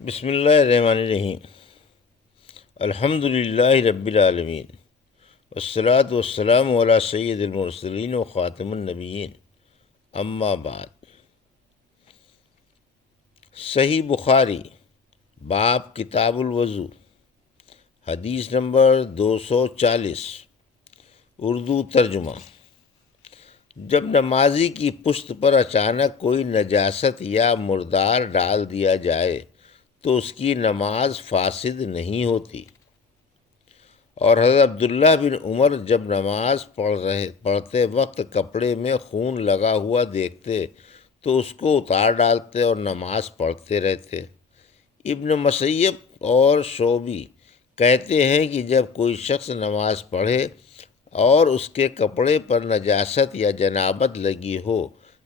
بسم اللہ الرحمن الرحیم۔ الحمد للہ رب العالمین، والصلاة والسلام علی سید المرسلین و خاتم النبیین، اما بعد۔ صحیح بخاری، باب کتاب الوضو، حدیث نمبر 240، اردو ترجمہ۔ جب نمازی کی پشت پر اچانک کوئی نجاست یا مردار ڈال دیا جائے تو اس کی نماز فاسد نہیں ہوتی، اور حضرت عبداللہ بن عمر جب نماز پڑھتے وقت کپڑے میں خون لگا ہوا دیکھتے تو اس کو اتار ڈالتے اور نماز پڑھتے رہتے۔ ابن مسیب اور شعبی کہتے ہیں کہ جب کوئی شخص نماز پڑھے اور اس کے کپڑے پر نجاست یا جنابت لگی ہو،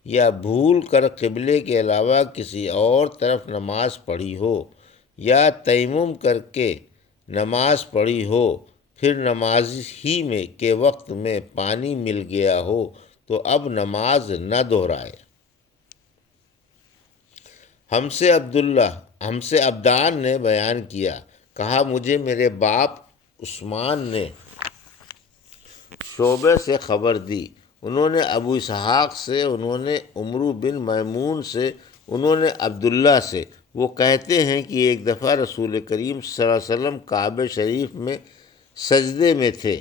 یا بھول کر قبلے کے علاوہ کسی اور طرف نماز پڑھی ہو، یا تیمم کر کے نماز پڑھی ہو، پھر نماز ہی میں کے وقت میں پانی مل گیا ہو تو اب نماز نہ دہرائے۔ ہم سے عبدان نے بیان کیا، کہا مجھے میرے باپ عثمان نے شعبہ سے خبر دی، انہوں نے ابو اسحاق سے، انہوں نے عمرو بن میمون سے، انہوں نے عبداللہ سے۔ وہ کہتے ہیں کہ ایک دفعہ رسول کریم صلی اللہ علیہ وسلم کعبہ شریف میں سجدے میں تھے۔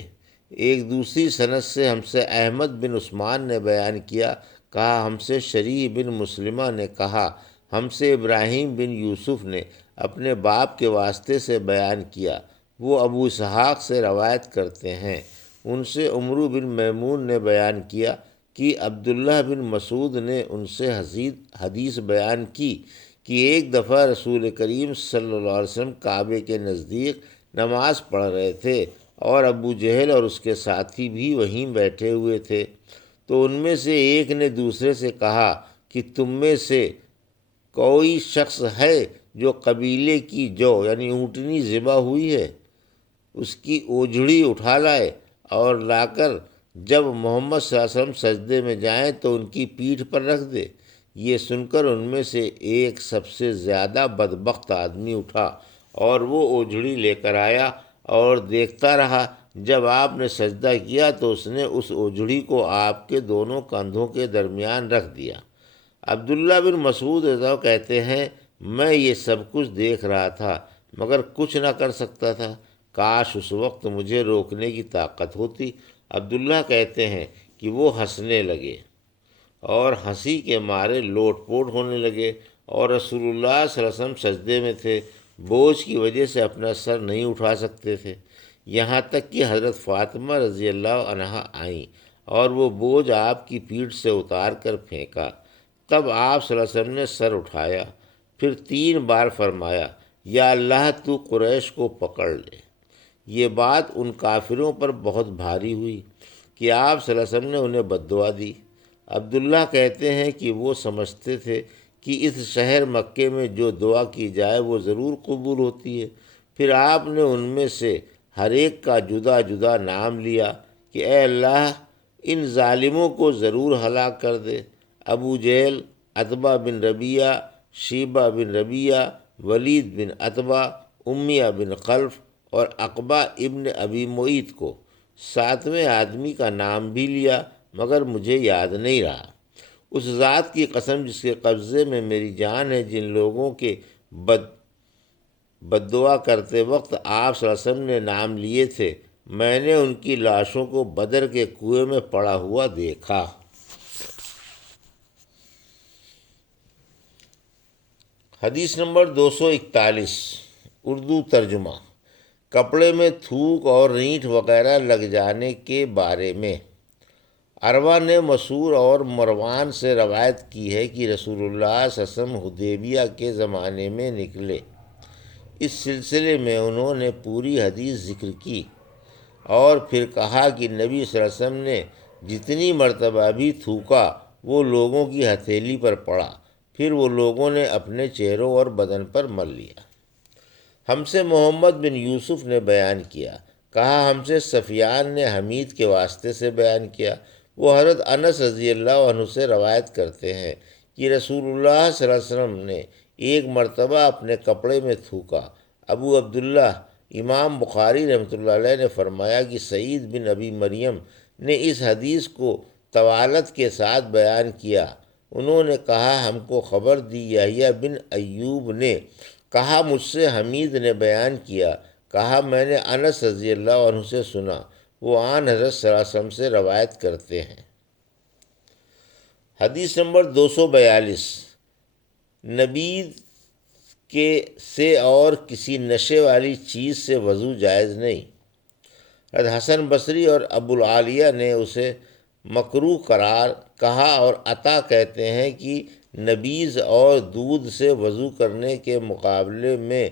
ایک دوسری سند سے ہم سے احمد بن عثمان نے بیان کیا، کہا ہم سے شریح بن مسلمہ نے کہا، ہم سے ابراہیم بن یوسف نے اپنے باپ کے واسطے سے بیان کیا، وہ ابو اسحاق سے روایت کرتے ہیں۔ ان سے عمرو بن میمون نے بیان کیا کہ عبداللہ بن مسعود نے ان سے حدیث بیان کی کہ ایک دفعہ رسول کریم صلی اللہ علیہ وسلم کعبے کے نزدیک نماز پڑھ رہے تھے اور ابو جہل اور اس کے ساتھی بھی وہیں بیٹھے ہوئے تھے، تو ان میں سے ایک نے دوسرے سے کہا کہ تم میں سے کوئی شخص ہے جو قبیلے کی جو یعنی اونٹنی ذبح ہوئی ہے اس کی اوجھڑی اٹھا لائے اور لا کر جب محمد صلی اللہ علیہ وسلم سجدے میں جائیں تو ان کی پیٹھ پر رکھ دے۔ یہ سن کر ان میں سے ایک سب سے زیادہ بدبخت آدمی اٹھا اور وہ اوجھڑی لے کر آیا اور دیکھتا رہا۔ جب آپ نے سجدہ کیا تو اس نے اس اوجھڑی کو آپ کے دونوں کندھوں کے درمیان رکھ دیا۔ عبداللہ بن مسعود رضی اللہ عنہ کہتے ہیں میں یہ سب کچھ دیکھ رہا تھا مگر کچھ نہ کر سکتا تھا، کاش اس وقت مجھے روکنے کی طاقت ہوتی۔ عبداللہ کہتے ہیں کہ وہ ہنسنے لگے اور ہنسی کے مارے لوٹ پوٹ ہونے لگے، اور رسول اللہ صلی اللہ علیہ وسلم سجدے میں تھے، بوجھ کی وجہ سے اپنا سر نہیں اٹھا سکتے تھے، یہاں تک کہ حضرت فاطمہ رضی اللہ عنہا آئیں اور وہ بوجھ آپ کی پیٹھ سے اتار کر پھینکا۔ تب آپ صلی اللہ علیہ وسلم نے سر اٹھایا، پھر 3 بار فرمایا یا اللہ تو قریش کو پکڑ لے۔ یہ بات ان کافروں پر بہت بھاری ہوئی کہ آپ صلی اللہ علیہ وسلم نے انہیں بد دعا دی۔ عبداللہ کہتے ہیں کہ وہ سمجھتے تھے کہ اس شہر مکے میں جو دعا کی جائے وہ ضرور قبول ہوتی ہے۔ پھر آپ نے ان میں سے ہر ایک کا جدا جدا نام لیا کہ اے اللہ ان ظالموں کو ضرور ہلاک کر دے۔ ابو جہل، عتبہ بن ربیعہ، شیبہ بن ربیعہ، ولید بن عتبہ، امیہ بن خلف اور عقبہ ابن ابی معیط کو۔ 7ویں آدمی کا نام بھی لیا مگر مجھے یاد نہیں رہا۔ اس ذات کی قسم جس کے قبضے میں میری جان ہے، جن لوگوں کے بد دعا کرتے وقت آپ صلی اللہ علیہ وسلم نے نام لیے تھے، میں نے ان کی لاشوں کو بدر کے کنویں میں پڑا ہوا دیکھا۔ حدیث نمبر 241، اردو ترجمہ۔ کپڑے میں تھوک اور رینٹ وغیرہ لگ جانے کے بارے میں عروہ نے مسعود اور مروان سے روایت کی ہے کہ رسول اللہ صلی اللہ علیہ وسلم حدیبیہ کے زمانے میں نکلے۔ اس سلسلے میں انہوں نے پوری حدیث ذکر کی اور پھر کہا کہ نبی صلی اللہ علیہ وسلم نے جتنی مرتبہ بھی تھوکا وہ لوگوں کی ہتھیلی پر پڑا، پھر وہ لوگوں نے اپنے چہروں اور بدن پر مل لیا۔ ہم سے محمد بن یوسف نے بیان کیا، کہا ہم سے سفیان نے حمید کے واسطے سے بیان کیا، وہ حضرت انس رضی اللہ عنہ سے روایت کرتے ہیں کہ رسول اللہ صلی اللہ علیہ وسلم نے ایک مرتبہ اپنے کپڑے میں تھوکا۔ ابو عبداللہ امام بخاری رحمۃ اللہ علیہ نے فرمایا کہ سعید بن ابی مریم نے اس حدیث کو طوالت کے ساتھ بیان کیا۔ انہوں نے کہا ہم کو خبر دی یحییٰ بن ایوب نے، کہا مجھ سے حمید نے بیان کیا، کہا میں نے انس رضی اللہ عنہ سے سنا، وہ آن حضرت صلی اللہ علیہ وسلم سے روایت کرتے ہیں۔ حدیث نمبر 242۔ نبیذ کے سے اور کسی نشے والی چیز سے وضو جائز نہیں۔ حضرت حسن بصری اور ابو العالیہ نے اسے مکروہ قرار کہا، اور عطا کہتے ہیں کہ نبیذ اور دودھ سے وضو کرنے کے مقابلے میں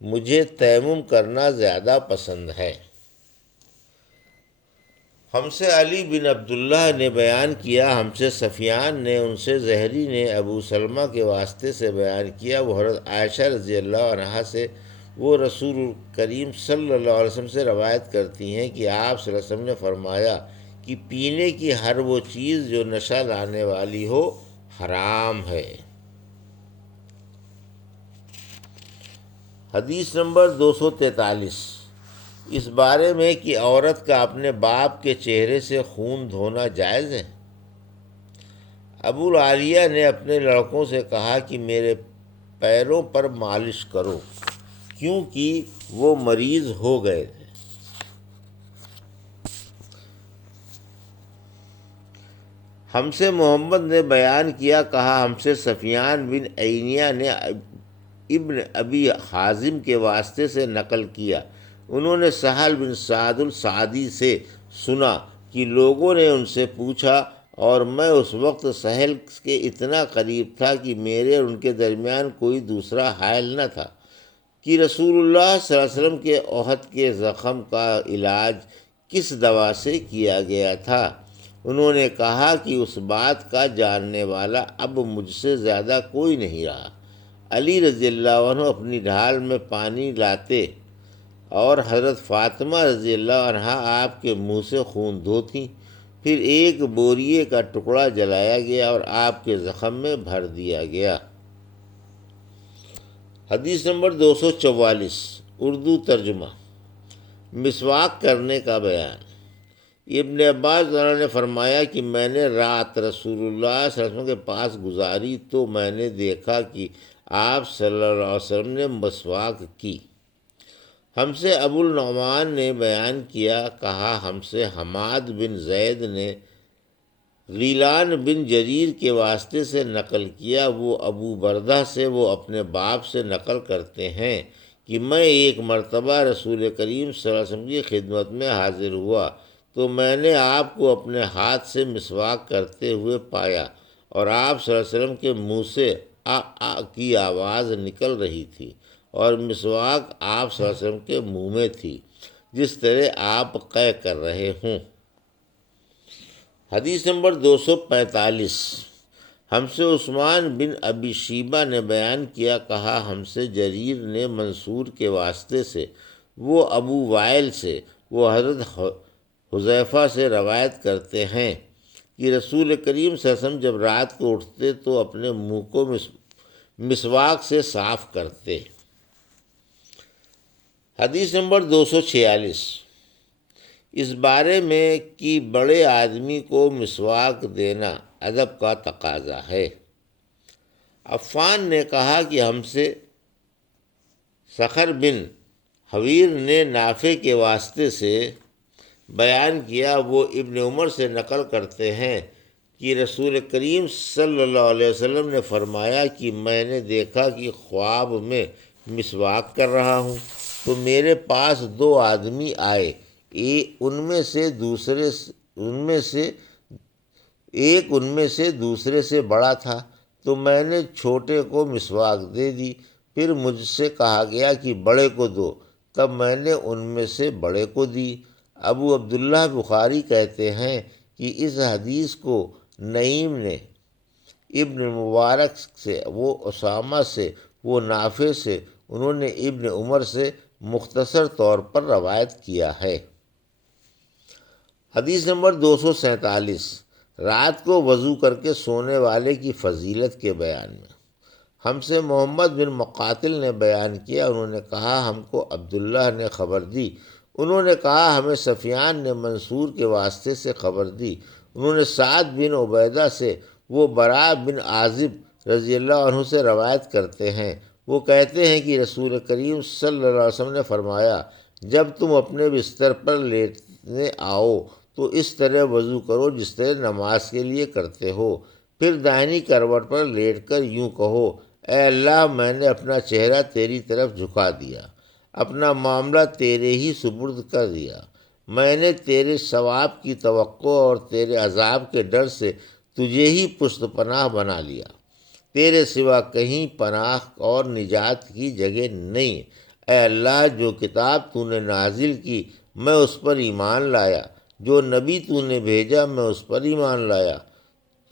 مجھے تیمم کرنا زیادہ پسند ہے۔ ہم سے علی بن عبداللہ نے بیان کیا، ہم سے سفیان نے، ان سے زہری نے ابو سلمہ کے واسطے سے بیان کیا، وہ حضرت عائشہ رضی اللہ عنہا سے، وہ رسول کریم صلی اللہ علیہ وسلم سے روایت کرتی ہیں کہ آپ صلی اللہ علیہ وسلم نے فرمایا کہ پینے کی ہر وہ چیز جو نشہ لانے والی ہو حرام ہے۔ حدیث نمبر 243۔ اس بارے میں کہ عورت کا اپنے باپ کے چہرے سے خون دھونا جائز ہے۔ ابو العالیہ نے اپنے لڑکوں سے کہا کہ میرے پیروں پر مالش کرو، کیونکہ وہ مریض ہو گئے تھے۔ ہم سے محمد نے بیان کیا، کہا ہم سے سفیان بن عینیہ نے ابن ابی حازم کے واسطے سے نقل کیا، انہوں نے سہل بن سعد الساعدی سے سنا کہ لوگوں نے ان سے پوچھا، اور میں اس وقت سہل کے اتنا قریب تھا کہ میرے اور ان کے درمیان کوئی دوسرا حائل نہ تھا، کہ رسول اللہ صلی اللہ علیہ وسلم کے احد کے زخم کا علاج کس دوا سے کیا گیا تھا؟ انہوں نے کہا کہ اس بات کا جاننے والا اب مجھ سے زیادہ کوئی نہیں رہا۔ علی رضی اللہ عنہ اپنی ڈھال میں پانی لاتے اور حضرت فاطمہ رضی اللہ عنہا آپ کے منہ سے خون دھوتیں، پھر ایک بوریے کا ٹکڑا جلایا گیا اور آپ کے زخم میں بھر دیا گیا۔ حدیث نمبر 244۔ اردو ترجمہ۔ مسواک کرنے کا بیان۔ ابن عباس نے فرمایا کہ میں نے رات رسول اللہ صلی اللہ علیہ وسلم کے پاس گزاری تو میں نے دیکھا کہ آپ صلی اللہ علیہ وسلم نے مسواک کی۔ ہم سے ابو النعمان نے بیان کیا، کہا ہم سے حماد بن زید نے غیلان بن جریر کے واسطے سے نقل کیا، وہ ابو بردہ سے، وہ اپنے باپ سے نقل کرتے ہیں کہ میں ایک مرتبہ رسول کریم صلی اللہ علیہ وسلم کی خدمت میں حاضر ہوا تو میں نے آپ کو اپنے ہاتھ سے مسواک کرتے ہوئے پایا، اور آپ صلی اللہ علیہ وسلم کے منہ سے آ آ کی آواز نکل رہی تھی، اور مسواک آپ صلی اللہ علیہ وسلم کے منہ میں تھی، جس طرح آپ قے کر رہے ہوں۔ حدیث نمبر 245۔ ہم سے عثمان بن ابی شیبہ نے بیان کیا، کہا ہم سے جریر نے منصور کے واسطے سے، وہ ابو وائل سے، وہ حضرت حذیفہ سے روایت کرتے ہیں کہ رسول کریم صلی اللہ علیہ وسلم جب رات کو اٹھتے تو اپنے منہ کو مسواک سے صاف کرتے۔ حدیث نمبر 246۔ اس بارے میں کہ بڑے آدمی کو مسواک دینا ادب کا تقاضا ہے۔ عفان نے کہا کہ ہم سے سخر بن حویر نے نافع کے واسطے سے بیان کیا، وہ ابن عمر سے نقل کرتے ہیں کہ رسول کریم صلی اللہ علیہ وسلم نے فرمایا کہ میں نے دیکھا کہ خواب میں مسواک کر رہا ہوں تو میرے پاس دو آدمی آئے، ایک ان میں سے دوسرے سے بڑا تھا، تو میں نے چھوٹے کو مسواک دے دی، پھر مجھ سے کہا گیا کہ بڑے کو دو، تب میں نے ان میں سے بڑے کو دی۔ ابو عبداللہ بخاری کہتے ہیں کہ اس حدیث کو نعیم نے ابن مبارک سے، وہ اسامہ سے، وہ نافع سے، انہوں نے ابن عمر سے مختصر طور پر روایت کیا ہے۔ حدیث نمبر 247۔ رات کو وضو کر کے سونے والے کی فضیلت کے بیان میں۔ ہم سے محمد بن مقاتل نے بیان کیا، انہوں نے کہا ہم کو عبداللہ نے خبر دی، انہوں نے کہا ہمیں سفیان نے منصور کے واسطے سے خبر دی، انہوں نے سعد بن عبیدہ سے، وہ براء بن عازب رضی اللہ عنہ سے روایت کرتے ہیں، وہ کہتے ہیں کہ رسول کریم صلی اللہ علیہ وسلم نے فرمایا، جب تم اپنے بستر پر لیٹنے آؤ تو اس طرح وضو کرو جس طرح نماز کے لیے کرتے ہو، پھر دائنی کروٹ پر لیٹ کر یوں کہو، اے اللہ میں نے اپنا چہرہ تیری طرف جھکا دیا، اپنا معاملہ تیرے ہی سپرد کر دیا، میں نے تیرے ثواب کی توقع اور تیرے عذاب کے ڈر سے تجھے ہی پشت پناہ بنا لیا، تیرے سوا کہیں پناہ اور نجات کی جگہ نہیں، اے اللہ جو کتاب تو نے نازل کی میں اس پر ایمان لایا، جو نبی تو نے بھیجا میں اس پر ایمان لایا،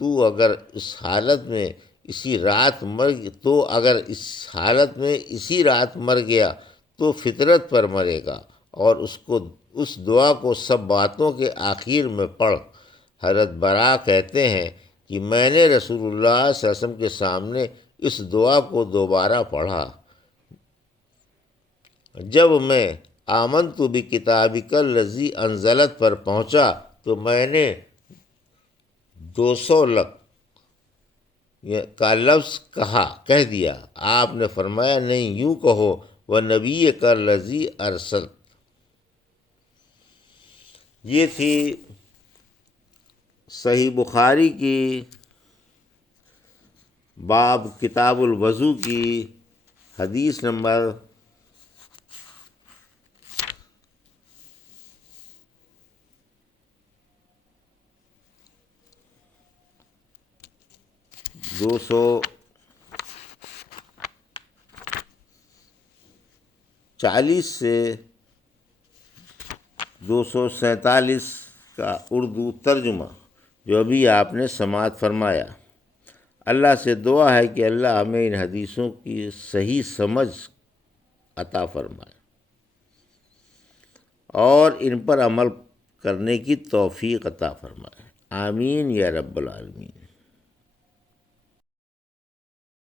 تو اگر اس حالت میں اسی رات مر گیا تو فطرت پر مرے گا، اور اس دعا کو سب باتوں کے آخر میں پڑھ۔ حضرت برا کہتے ہیں کہ میں نے رسول اللہ صلی اللہ علیہ وسلم کے سامنے اس دعا کو دوبارہ پڑھا۔ جب میں آمنت بکتابک الذی انزلت پر پہنچا تو میں نے 200 کا لفظ کہہ دیا، آپ نے فرمایا نہیں، یوں کہو وَنَبِيِّكَ الَّذِي أَرْسَلْتَ۔ یہ تھی صحیح بخاری کی باب کتاب الوضو کی حدیث نمبر 240 سے 247 کا اردو ترجمہ جو ابھی آپ نے سماعت فرمایا۔ اللہ سے دعا ہے کہ اللہ ہمیں ان حدیثوں کی صحیح سمجھ عطا فرمائے اور ان پر عمل کرنے کی توفیق عطا فرمائے، آمین یا رب العالمین۔